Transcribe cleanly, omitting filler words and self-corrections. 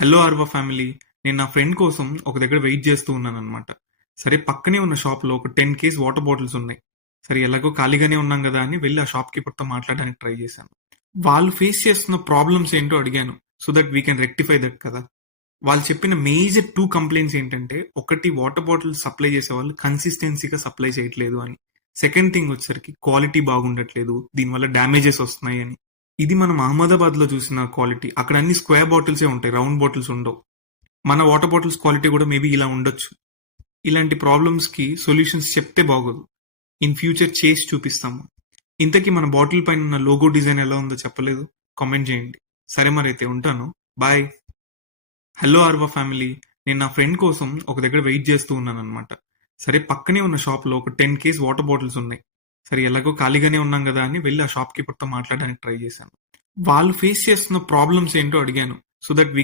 Hello అర్వ family. నేను నా friend కోసం ఒక దగ్గర వెయిట్ చేస్తూ ఉన్నాను అనమాట. సరే పక్కనే ఉన్న షాప్లో ఒక 10 కేస్ వాటర్ బాటిల్స్ ఉన్నాయి. సరే ఎలాగో ఖాళీగానే ఉన్నాం కదా అని వెళ్ళి ఆ షాప్ కీపర్తో మాట్లాడడానికి ట్రై చేశాను. వాళ్ళు ఫేస్ చేస్తున్న ప్రాబ్లమ్స్ ఏంటో అడిగాను, so that we can rectify that కదా. వాళ్ళు చెప్పిన మేజర్ 2 కంప్లైంట్స్ ఏంటంటే, ఒకటి వాటర్ బాటిల్ సప్లై చేసే వాళ్ళు కన్సిస్టెన్సీగా సప్లై చేయట్లేదు అని. సెకండ్ థింగ్ వచ్చేసరికి క్వాలిటీ బాగుండట్లేదు, దీనివల్ల డ్యామేజెస్ వస్తున్నాయి అని. ఇది మనం అహ్మదాబాద్ లో చూసిన క్వాలిటీ. అక్కడ అన్ని స్క్వేర్ బాటిల్సే ఉంటాయి, రౌండ్ బాటిల్స్ ఉండవు. మన వాటర్ బాటిల్స్ క్వాలిటీ కూడా మేబీ ఇలా ఉండొచ్చు. ఇలాంటి ప్రాబ్లమ్స్ కి సొల్యూషన్స్ చెప్తే బాగోదు, ఇన్ ఫ్యూచర్ చేసి చూపిస్తాము. ఇంతకీ మన బాటిల్ పైన ఉన్న లోగో డిజైన్ ఎలా ఉందో చెప్పలేదు, కామెంట్ చేయండి. సరే మరైతే ఉంటాను, బాయ్. Hello అర్వ family. నేను నా ఫ్రెండ్ కోసం ఒక దగ్గర వెయిట్ చేస్తూ ఉన్నాను అనమాట. సరే పక్కనే ఉన్న షాప్లో ఒక 10 కేస్ వాటర్ బాటిల్స్ ఉన్నాయి. సరే ఎలాగో ఖాళీగానే ఉన్నాం కదా అని వెళ్ళి ఆ షాప్ కీపర్తో మాట్లాడడానికి ట్రై చేశాను. వాళ్ళు ఫేస్ చేస్తున్న ప్రాబ్లమ్స్ ఏంటో అడిగాను, సో దట్ వీ